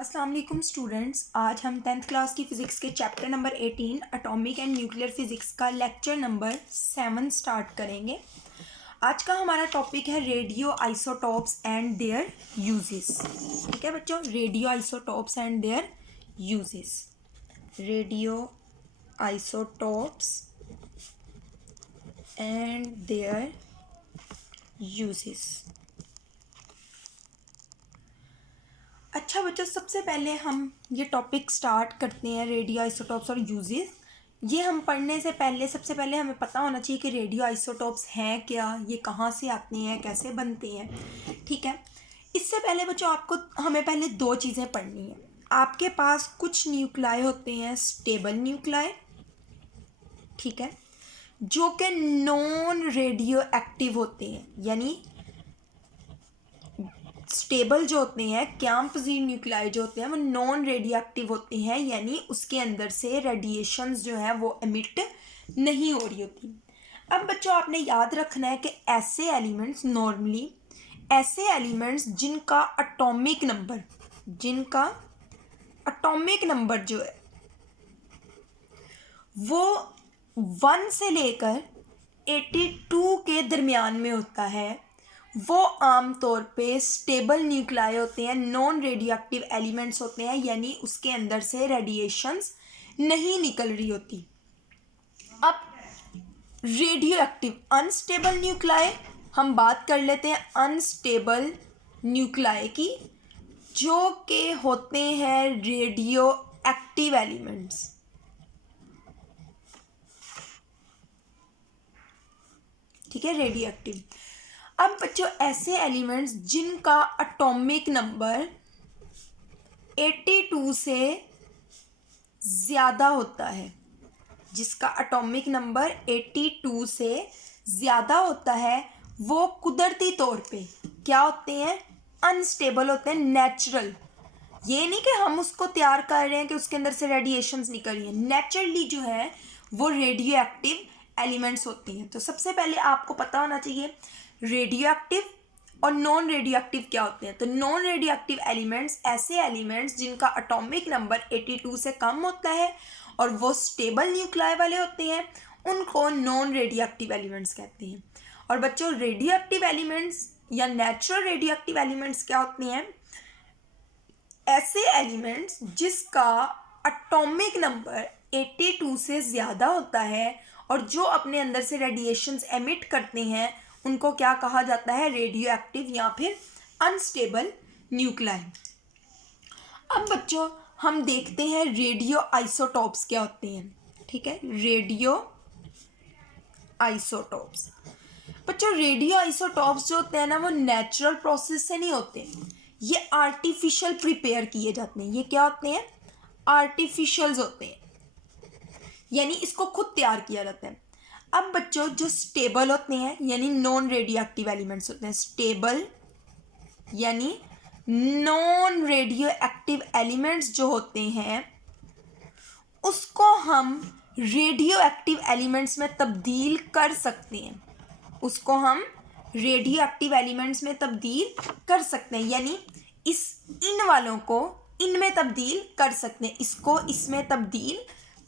अस्सलाम वालेकुम स्टूडेंट्स। आज हम 10th क्लास की फ़िज़िक्स के chapter number 18 atomic and nuclear physics का लेक्चर नंबर 7 स्टार्ट करेंगे। आज का हमारा टॉपिक है radio isotopes and there uses. ठीक है बच्चों, radio isotopes and there uses. Radio isotopes and there uses. अच्छा बच्चों, सबसे पहले हम ये टॉपिक स्टार्ट करते हैं, रेडियो आइसोटॉप्स और यूजेस। ये हम पढ़ने से पहले सबसे पहले हमें पता होना चाहिए कि रेडियो आइसोटॉप्स हैं क्या, ये कहाँ से आते हैं, कैसे बनते हैं। ठीक है, इससे पहले बच्चों हमें पहले दो चीज़ें पढ़नी है। आपके पास कुछ न्यूक्लाई होते हैं स्टेबल न्यूक्लाई, ठीक है, जो कि नॉन रेडियो एक्टिव होते हैं, यानी स्टेबल जो होते हैं, कैंपजीन न्यूक्लाई जो होते हैं वो नॉन रेडियो एक्टिव होते हैं, यानी उसके अंदर से रेडिएशंस जो है वो एमिट नहीं हो रही होती। अब बच्चों आपने याद रखना है कि ऐसे एलिमेंट्स जिनका एटॉमिक नंबर जो है वो 1 से लेकर 82 के दरमियान में होता है, वो आमतौर पे स्टेबल न्यूक्लाई होते हैं, नॉन रेडियो एक्टिव एलिमेंट्स होते हैं, यानी उसके अंदर से रेडिएशंस नहीं निकल रही होती। अब रेडियो एक्टिव अनस्टेबल न्यूक्लाई, हम बात कर लेते हैं अनस्टेबल न्यूक्लाई की, जो के होते हैं रेडियो एक्टिव एलिमेंट्स। ठीक है, रेडियो एक्टिव। अब बच्चों ऐसे एलिमेंट्स जिनका एटॉमिक नंबर 82 से ज़्यादा होता है, जिसका एटॉमिक नंबर 82 से ज़्यादा होता है, वो कुदरती तौर पे क्या होते हैं, अनस्टेबल होते हैं, नेचुरल। ये नहीं कि हम उसको तैयार कर रहे हैं कि उसके अंदर से रेडिएशंस निकल रही हैं, नेचुरली जो है वो रेडियो एक्टिव एलिमेंट्स होते हैं। तो सबसे पहले आपको पता होना चाहिए रेडियो एक्टिव और नॉन रेडियो एक्टिव क्या होते हैं। तो नॉन रेडियो एक्टिव एलिमेंट्स ऐसे एलिमेंट्स जिनका एटॉमिक नंबर 82 से कम होता है और वो स्टेबल न्यूक्लाई वाले होते हैं, उनको नॉन रेडियो एक्टिव एलिमेंट्स कहते हैं। और बच्चों रेडियो एक्टिव एलिमेंट्स या नेचुरल रेडियो एक्टिव एलिमेंट्स क्या होते हैं, ऐसे एलिमेंट्स जिसका एटॉमिक नंबर 82 से ज़्यादा होता है और जो अपने अंदर से रेडिएशंस एमिट करते हैं, उनको क्या कहा जाता है, रेडियो एक्टिव या फिर अनस्टेबल न्यूक्लाई। अब बच्चों हम देखते हैं रेडियो आइसोटॉप्स क्या होते हैं। ठीक है, रेडियो आइसोटॉप्स। बच्चों रेडियो आइसोटॉप्स जो होते हैं ना, वो नेचुरल प्रोसेस से नहीं होते, ये आर्टिफिशियल प्रिपेयर किए जाते हैं। ये क्या होते हैं, आर्टिफिशियल्स होते हैं, यानी इसको खुद तैयार किया जाता है। अब बच्चों जो स्टेबल होते हैं यानी नॉन रेडियो एक्टिव एलिमेंट्स होते हैं, स्टेबल यानी नॉन रेडियो एक्टिव एलिमेंट्स जो होते हैं, उसको हम रेडियो एक्टिव एलिमेंट्स में तब्दील कर सकते हैं, उसको हम रेडियो एक्टिव एलिमेंट्स में तब्दील कर सकते हैं, यानी इन वालों को इनमें तब्दील कर सकते हैं, इसको इसमें तब्दील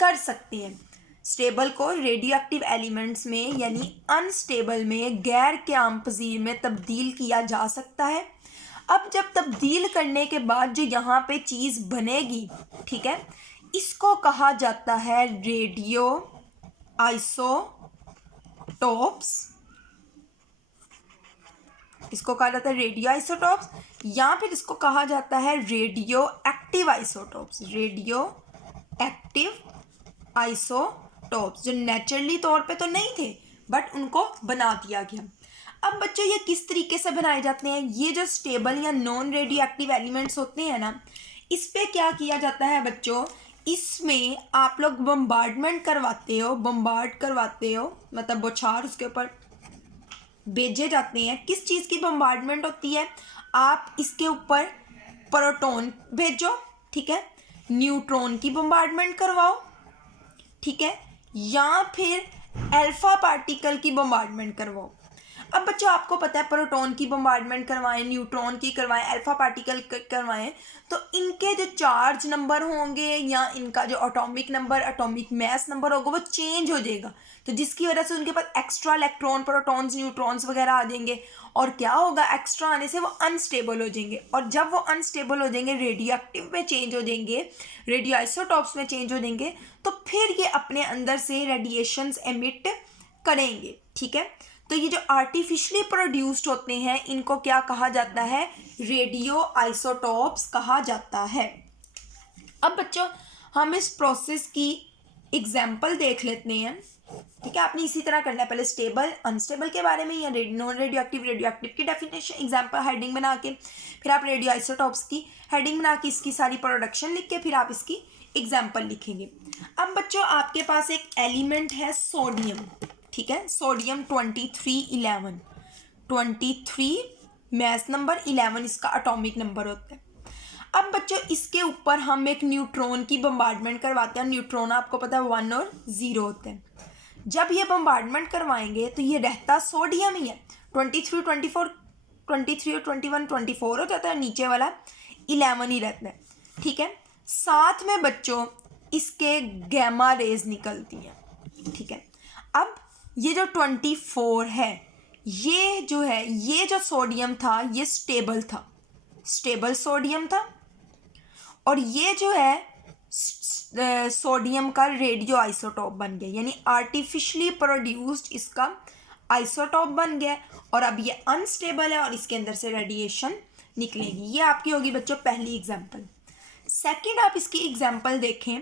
कर सकते हैं। स्टेबल को रेडियो एक्टिव एलिमेंट्स में यानी अनस्टेबल में, गैर कैंपजीर में तब्दील किया जा सकता है। अब जब तब्दील करने के बाद जो यहाँ पे चीज़ बनेगी, ठीक है, इसको कहा जाता है रेडियो आइसोटॉप्स। इसको कहा जाता है रेडियो आइसोटॉप्स या फिर इसको कहा जाता है radio active isotopes. Radio active isotopes जो नेचुरली तौर पे तो नहीं थे बट उनको बना दिया गया। अब बच्चों ये किस तरीके से बनाए जाते हैं, ये जो स्टेबल या नॉन रेडियो एक्टिव एलिमेंट्स होते हैं ना, इस पे क्या किया जाता है बच्चों, इसमें आप लोग बम्बार्ड करवाते हो, मतलब बौछार उसके ऊपर भेजे जाते हैं। किस चीज़ की बम्बार्डमेंट होती है, आप इसके ऊपर प्रोटॉन भेजो, ठीक है, न्यूट्रॉन की बम्बार्डमेंट करवाओ, ठीक है, या फिर अल्फा पार्टिकल की बम्बार्डमेंट करवाओ। अब बच्चों आपको पता है प्रोटॉन की बम्बार्डमेंट करवाएं, न्यूट्रॉन की करवाएं, अल्फा पार्टिकल करवाएं, तो इनके जो चार्ज नंबर होंगे या इनका जो atomic number, atomic mass number होगा वो चेंज हो जाएगा। तो जिसकी वजह से उनके पास एक्स्ट्रा इलेक्ट्रॉन, प्रोटॉन्स, न्यूट्रॉन्स वगैरह आ जाएंगे। और क्या होगा, एक्स्ट्रा आने से वो अनस्टेबल हो जाएंगे, और जब वो अनस्टेबल हो जाएंगे, रेडियो एक्टिव में चेंज हो जाएंगे, रेडियो आइसोटॉप्स में चेंज हो जाएंगे, तो फिर ये अपने अंदर से रेडिएशंस एमिट करेंगे। ठीक है, तो ये जो आर्टिफिशियली प्रोड्यूस्ड होते हैं इनको क्या कहा जाता है, रेडियो आइसोटॉप्स कहा जाता है। अब बच्चों हम इस प्रोसेस की एग्जाम्पल देख लेते हैं। ठीक है, आपने इसी तरह करना है, पहले स्टेबल अनस्टेबल के बारे में या नॉन रेडियो एक्टिव की डेफिनेशन एग्जाम्पल हेडिंग बना के, फिर आप रेडियो आइसोटॉप्स की हेडिंग बना के इसकी सारी प्रोडक्शन लिख के फिर आप इसकी एग्जाम्पल लिखेंगे। अब बच्चों आपके पास एक एलिमेंट है सोडियम। ठीक है, सोडियम 2311, 23 मास नंबर, 11 इसका एटॉमिक नंबर होता है। अब बच्चों इसके ऊपर हम एक न्यूट्रॉन की बम्बार्डमेंट करवाते हैं। न्यूट्रॉन आपको पता है 1 और 0 होते हैं। जब ये बम्बार्डमेंट करवाएंगे तो ये रहता सोडियम ही है। 23 और 21 24 हो जाता है, नीचे वाला 11 ही रहता है। ठीक है, साथ में बच्चों इसके गैमा रेज निकलती हैं। ठीक है, अब ये जो 24 है, ये जो सोडियम था ये स्टेबल था, स्टेबल सोडियम था, और ये जो है सोडियम का रेडियो आइसोटॉप बन गया, यानी आर्टिफिशियली प्रोड्यूस्ड इसका आइसोटॉप बन गया, और अब ये अनस्टेबल है और इसके अंदर से रेडिएशन निकलेगी। ये आपकी होगी बच्चों पहली एग्जाम्पल। सेकंड आप इसकी एग्जाम्पल देखें,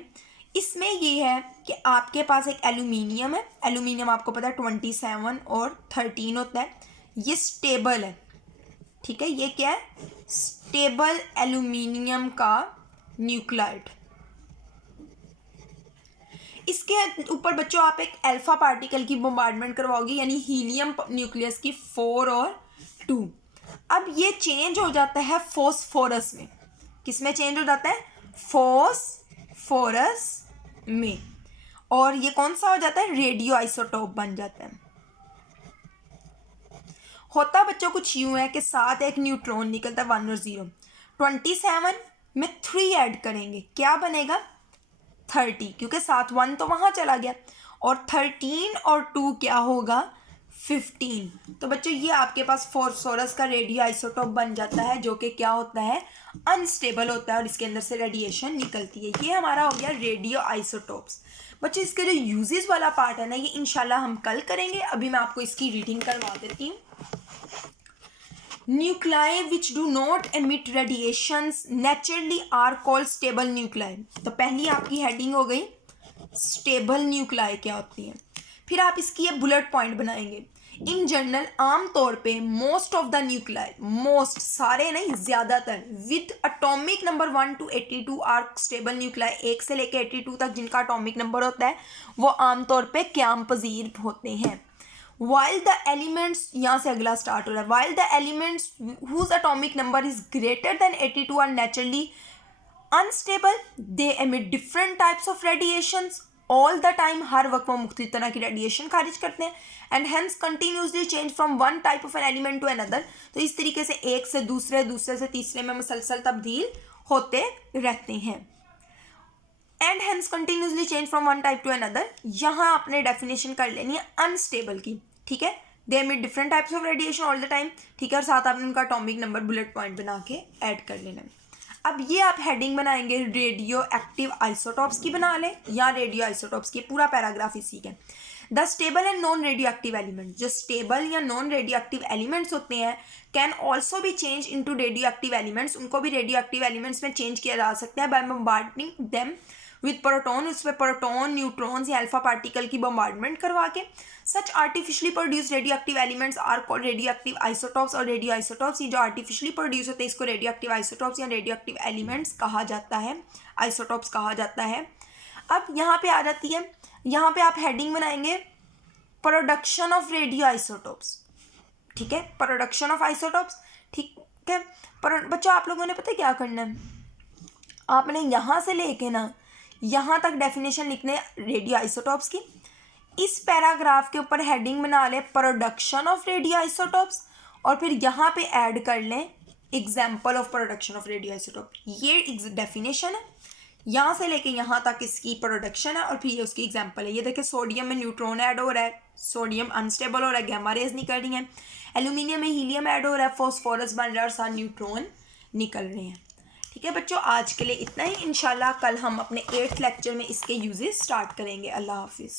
इसमें ये है कि आपके पास एक एल्यूमिनियम है। एल्यूमिनियम आपको पता है 27 और 13 होता है, ये स्टेबल है। ठीक है, ये क्या है, स्टेबल एल्यूमिनियम का न्यूक्लाइड। इसके ऊपर बच्चों आप एक अल्फा पार्टिकल की बम्बार्डमेंट करवाओगे, यानी हीलियम न्यूक्लियस की 4 और 2। अब ये चेंज हो जाता है फॉस्फोरस में। किस में चेंज हो जाता है, फॉस्फोरस में, और ये कौन सा हो जाता है, रेडियो आइसोटोप बन जाता है। होता बच्चों कुछ यूं है कि साथ एक न्यूट्रॉन निकलता है 1 और 0, 27 में 3 ऐड करेंगे, क्या बनेगा 30, क्योंकि साथ 1 तो वहां चला गया, और 13 और 2 क्या होगा 15। तो बच्चों ये आपके पास फॉस्फोरस का रेडियो आइसोटोप बन जाता है, जो कि क्या होता है, अनस्टेबल होता है, और इसके अंदर से रेडिएशन निकलती है। ये हमारा हो गया रेडियो आइसोटोप्स। बच्चों इसके जो यूजेस वाला पार्ट है ना, ये इंशाल्लाह हम कल करेंगे। अभी मैं आपको इसकी रीडिंग करवा देती हूँ। Nuclei which do not emit radiations naturally are called stable nuclei. तो पहली आपकी हेडिंग हो गई स्टेबल न्यूक्लाई क्या होती है। फिर आप इसकी ये बुलेट पॉइंट बनाएंगे। इन जनरल आमतौर पे most of the nuclei, most सारे नहीं ज़्यादातर, with atomic number 1 to 82 are stable nuclei. 1 से लेकर 82 तक जिनका अटोमिक नंबर होता है वो आमतौर पे क्याम पजीर होते हैं। While the elements, यहाँ से अगला स्टार्ट हो रहा है, while the elements whose atomic number is greater than 82 are naturally unstable, they emit different types of radiations all the time। हर वक्त वो मुख्तलिफ तरह की रेडिएशन खारिज करते हैं, and hence continuously change from one type of an element to another। तो इस तरीके से एक से दूसरे, दूसरे से तीसरे में मुसलसल तब्दील होते रहते हैं। And hence continuously change from one type two another, यहाँ आपने डेफिनेशन कर लेनी है अनस्टेबल की। ठीक है, दे emit different types of radiation all the time. ठीक है, और साथ आपने उनका एटॉमिक नंबर बुलेट पॉइंट बना के ऐड कर लेना है। अब ये आप हेडिंग बनाएंगे रेडियो एक्टिव आइसोटॉप्स की बना लें, या रेडियो आइसोटॉप्स की, पूरा पैराग्राफ इसी का। The stable and non radioactive element, जो स्टेबल या नॉन रेडियो एक्टिव एलिमेंट्स होते हैं, कैन ऑल्सो भी change into radioactive elements. उनको भी रेडियो एक्टिव एलिमेंट्स में चेंज किया जा सकता है by bombarding them with proton. उसमें प्रोटॉन, न्यूट्रॉन्स या अल्फा पार्टिकल की बम्बार्डमेंट करवा के। Such artificially produce radioactive elements are called radioactive isotopes. और रेडियो आइसोटॉप्स, ये जो आर्टिफिशियली प्रोड्यूस होते हैं इसको रेडियो एक्टिव आइसोटॉप्स या रेडियो एक्टिव एलिमेंट्स कहा जाता है, आइसोटॉप्स कहा जाता है। अब यहाँ पे आ जाती है, यहाँ पे आप हेडिंग बनाएंगे प्रोडक्शन ऑफ रेडियो आइसोटॉप्स। ठीक है, प्रोडक्शन ऑफ आइसोटॉप्स। ठीक है, पर बच्चों आप लोगों ने पता है क्या करना है, आपने यहाँ से लेके ना यहाँ तक डेफिनेशन लिखने रेडियो आइसोटॉप्स की। इस पैराग्राफ के ऊपर हेडिंग बना लें प्रोडक्शन ऑफ रेडियो आइसोटोप्स और फिर यहाँ पे ऐड कर लें example of production of radio isotope. ये डेफिनेशन है, यहाँ से लेके यहाँ तक इसकी प्रोडक्शन है और फिर ये उसकी एग्जाम्पल है। ये देखिए सोडियम में न्यूट्रॉन ऐड हो रहा है, सोडियम अनस्टेबल हो रहा है, गैमा रेज निकल रही हैं। एल्यूमिनियम में हीलियम ऐड हो रहा है, फॉस्फोरस बन रहा है और साथ न्यूट्रॉन निकल रहे हैं। ठीक है बच्चों, आज के लिए इतना ही। इंशाल्लाह कल हम अपने 8th लेक्चर में इसके यूजेस स्टार्ट करेंगे। अल्लाह हाफिज़।